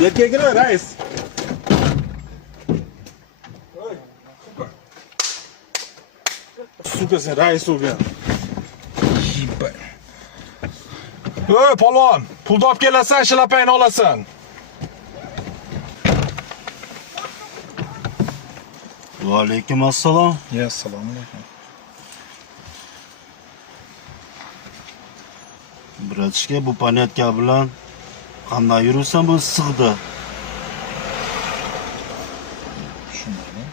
Erkekine reis. Suka sen reis bo'lgan. Ey polvon, pulni olib kelasan, shlapangni olasan. Va alaykum assalom. Ya assalomu alaykum. Bratishka, bu panetka bilan qanday yurursan bu issiqda? Shunday.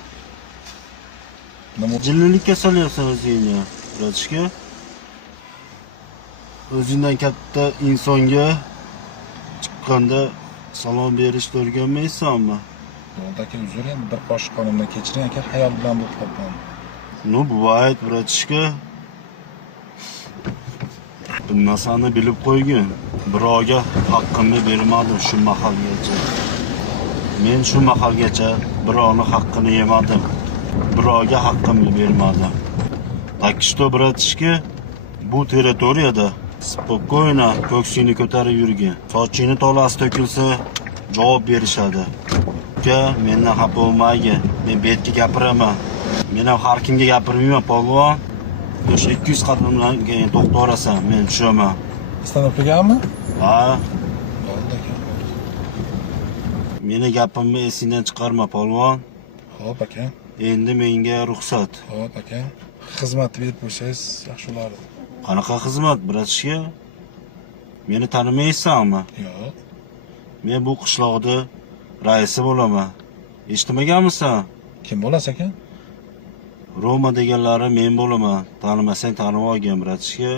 Nima Jillilikka solyapsan o'zingni, bratishka. O'zingdan katta insonga chiqqanda salom berishni o'rganmaysanmi? yo'ldagi uzr endi bir qoshiq qonimdan kechiring aka, xayol bilan bo'lib qoldim. Ну, buvayt, bratishka. Bu narsani bilib qo'ygin. Birovga haqqimni bermadim shu mahalgacha. Men shu mahalgacha birovning haqqini yemadim. Birovga haqqimni bermadim. Так что, bratishka, bu territoriyada spokojno ko'ksingni ko'tarib yurgin. Sochingni tolasi to'kilsa javob berishadi. Uka, mendan xafa bo'lmagin. Men betga gapiraman. Men ham har kimga gapirmayman, polvon. O'sha 200 qadamdan keyin to'xtaverasan, men tushaman. Istanobligami? Ha, Bo'ldi aka. meni gapimni esingdan chiqarma, polvon. Xo'p aka. Endi menga ruxsat. Xo'p aka. Xizmat berib qo'ysangiz yaxshi bo'lardi. Qanaqa xizmat, bratishka? Meni tanimaysanmi? Yo'q. Men bu qishloqda raisi bo'laman. Eshitmaganmisan? Kim bo'lasiz aka? Roma deganlari men bo'laman. Tanimasang tanib olgan, bratishka.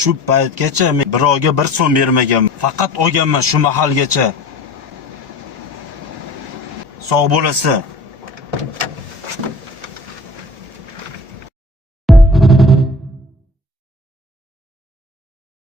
Shu paytgacha men birovga 1 so'm bermaganman. Faqat olganman shu mahalgacha. Sog' bo'lasa.